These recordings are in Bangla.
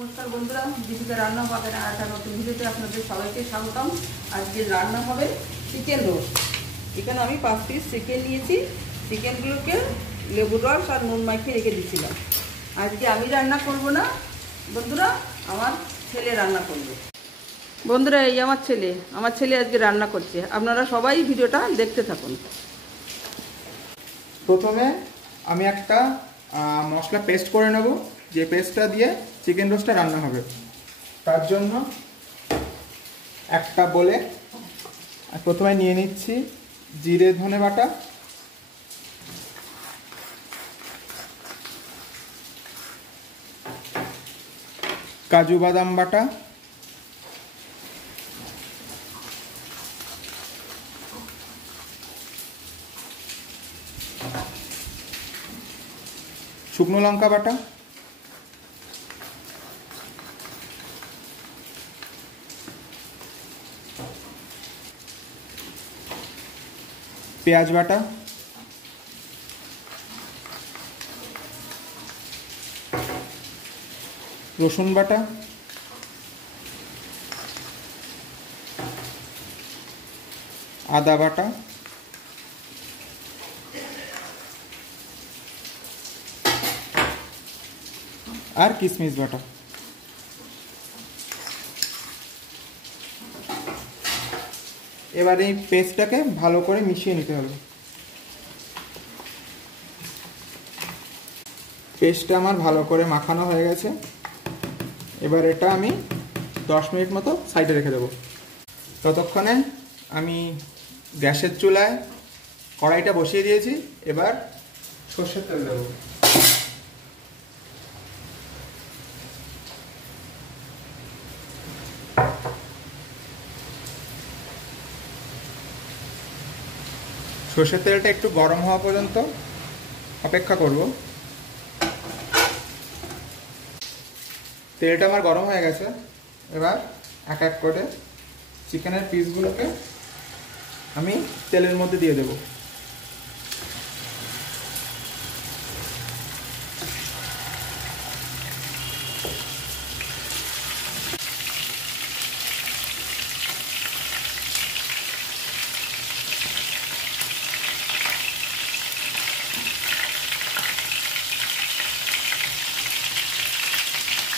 নমস্কার বন্ধুরা, দীপিকা রান্না পাবেন আর একটা নতুন ভিডিওতে আপনাদের সবাইকে স্বাগতম। আজকে রান্না হবে চিকেন রোস্ট। এখানে আমি 5 পিস চিকেন নিয়েছি। চিকেনগুলোকে লেবুর রস আর নুন মাখিয়ে রেখে দিয়েছিলাম। আজকে আমি রান্না করব না বন্ধুরা, আমার ছেলে রান্না করবে। বন্ধুরা, এই আমার ছেলে আজকে রান্না করছে। আপনারা সবাই ভিডিওটা দেখতে থাকুন। প্রথমে আমি একটা মশলা পেস্ট করে নেব, যে পেস্টটা দিয়ে চিকেন রোস্টটা রান্না হবে। তার জন্য একটা বলে প্রথমে নিয়ে নিচ্ছি জিরে ধনে বাটা, কাজু বাদাম বাটা, শুকনো লঙ্কা বাটা, পেঁয়াজ বাটা, রসুন বাটা, আদা বাটা, আর কিশমিশ বাটা। এবার এই পেস্টটাকে ভালো করে মিশিয়ে নিতে হবে। পেস্টটা আমার ভালো করে মাখানো হয়ে গেছে। এবার এটা আমি 10 মিনিট মতো সাইডে রেখে দেবো। ততক্ষণে আমি গ্যাসের চুলায় কড়াইটা বসিয়ে দিয়েছি। এবার সর্ষের তেল দেবো। সর্ষের তেলটা একটু গরম হওয়া পর্যন্ত অপেক্ষা করব। তেলটা আমার গরম হয়ে গেছে। এবার এক এক করে চিকেনের পিসগুলোকে আমি তেলের মধ্যে দিয়ে দেব।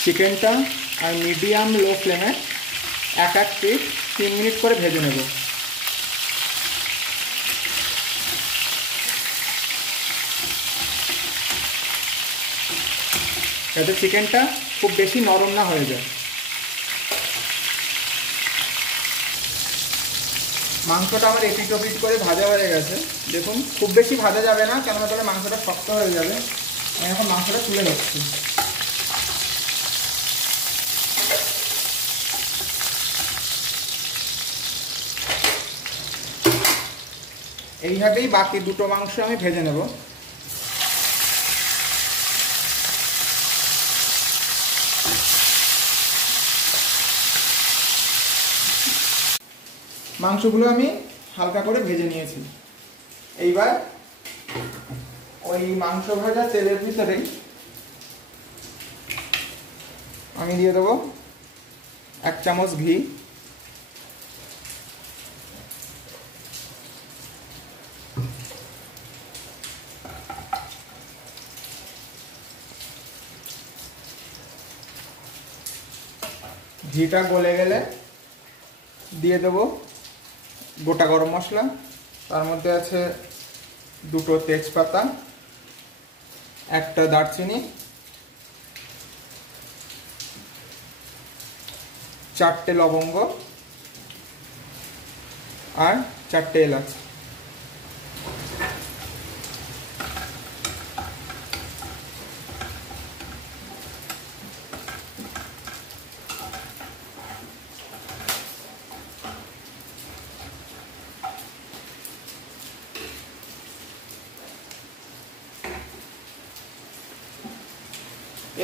চিকেনটা আর মিডিয়াম লো ফ্লেমে এক এক পিস 3 মিনিট করে ভেজে নেব। যাতে চিকেনটা খুব বেশি নরম না হয়ে যায়। মাংসটা আমার এপিট ওপিট করে ভাজা হয়ে গেছে। দেখুন, খুব বেশি ভাজা যাবে না, কেননা তাহলে মাংসটা শক্ত হয়ে যাবে। আমি এখন মাংসটা তুলে রাখছি। এইভাবেই বাকি দুটো মাংস আমি ভেজে নেব। মাংসগুলো আমি হালকা করে ভেজে নিয়েছি। এইবার ওই মাংস ভাজা তেলের ভিতরেই আমি দিয়ে দেবো 1 চামচ ঘি, ঘিটা গলে গেলে দিয়ে দেব গোটা গরম মশলা। তার মধ্যে আছে 2টো তেজপাতা, 1টা দারচিনি, 4টে লবঙ্গ আর 4টে এলাচ।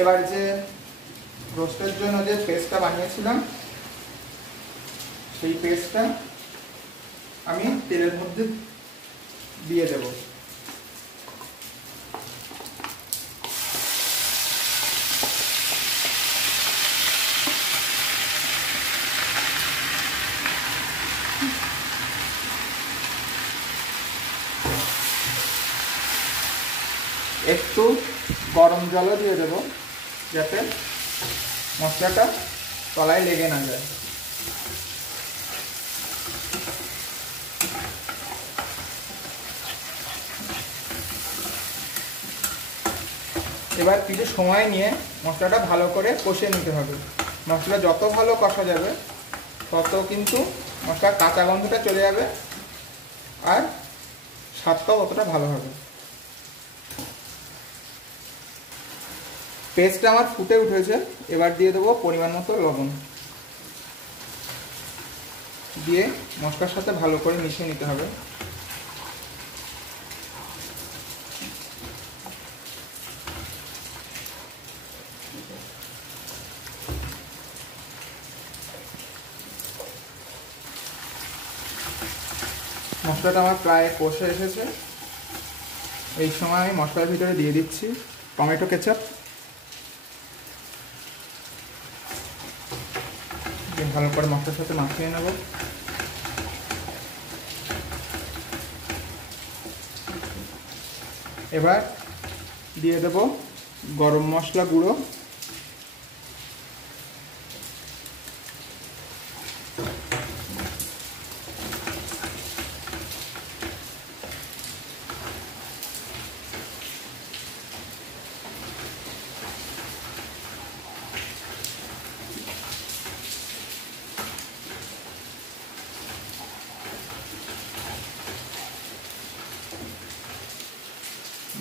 এবার যে রোস্টের জন্য যে পেস্টটা বানিয়েছিলাম, সেই পেস্টটা আমি তেলের মধ্যে দিয়ে দেব। একটু গরম জলও দিয়ে দেবো, যাতে মশলাটা তলায় লেগে না যায়। এবার কিছু সময় নিয়ে মশলাটা ভালো করে কষিয়ে নিতে হবে। মশলা যত ভালো কষা যাবে তত কিন্তু মশলার কাঁচা গন্ধটা চলে যাবে আর স্বাদটাও অতটা ভালো হবে। পেস্টটা আমার ফুটে উঠেছে, এবার দিয়ে দেবো পরিমাণ মতো লবণ, দিয়ে মশলার সাথে ভালো করে মিশিয়ে নিতে হবে। মশলাটা আমার প্রায় কষে এসেছে। এই সময় আমি মশলার ভিতরে দিয়ে দিচ্ছি টমেটো কেচাপ, ভালো করে মশলার সাথে মাখিয়ে নেব। এবার দিয়ে দেব গরম মশলা গুঁড়ো,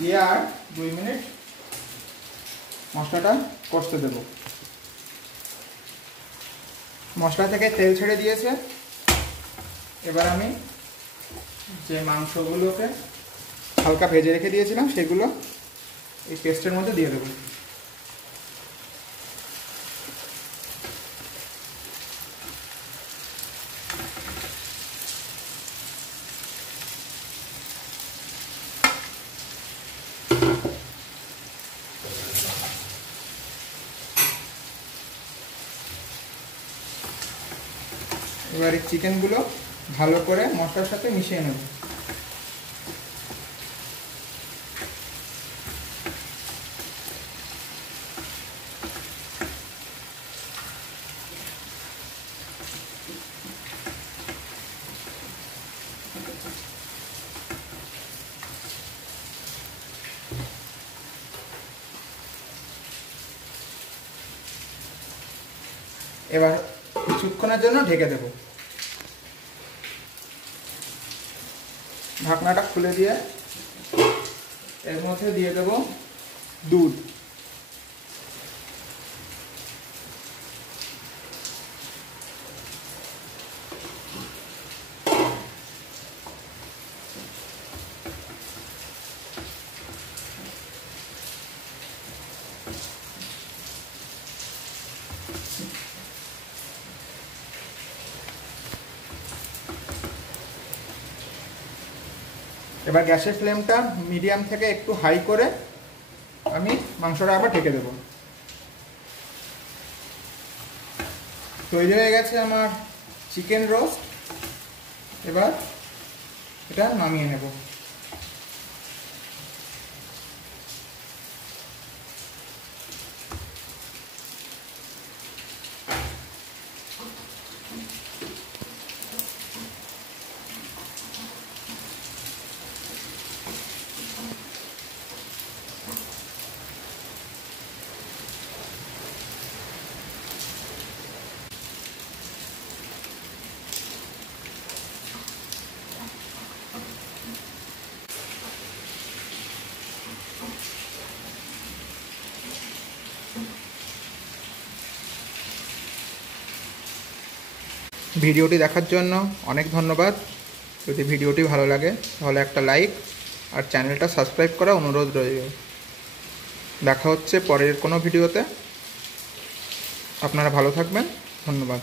দিয়ে আর 2 মিনিট মশলাটা কষতে দেব। মশলা থেকে তেল ছেড়ে দিয়েছে। এবার আমি যে মাংসগুলোকে হালকা ভেজে রেখে দিয়েছিলাম সেগুলো এই পেস্টের মধ্যে দিয়ে দেবো। এবার এই চিকেনগুলো ভালো করে মশলার সাথে মিশিয়ে নেব। এবার কিছুক্ষণের জন্য ঢেকে দেব। ঢাকনাটা খুলে দিয়ে এর মধ্যে দিয়ে দেব দুধ। এবার গ্যাসের ফ্লেমটা মিডিয়াম থেকে একটু হাই করে আমি মাংসটা আবার ঢেকে দেব। তৈরি হয়ে গেছে আমার চিকেন রোস্ট। এবার এটা নামিয়ে নেব। ভিডিওটি দেখার জন্য অনেক ধন্যবাদ। যদি ভিডিওটি ভালো লাগে তাহলে একটা লাইক আর চ্যানেলটা সাবস্ক্রাইব করা অনুরোধ রইল। দেখা হচ্ছে পরের কোনো ভিডিওতে। আপনারা ভালো থাকবেন। ধন্যবাদ।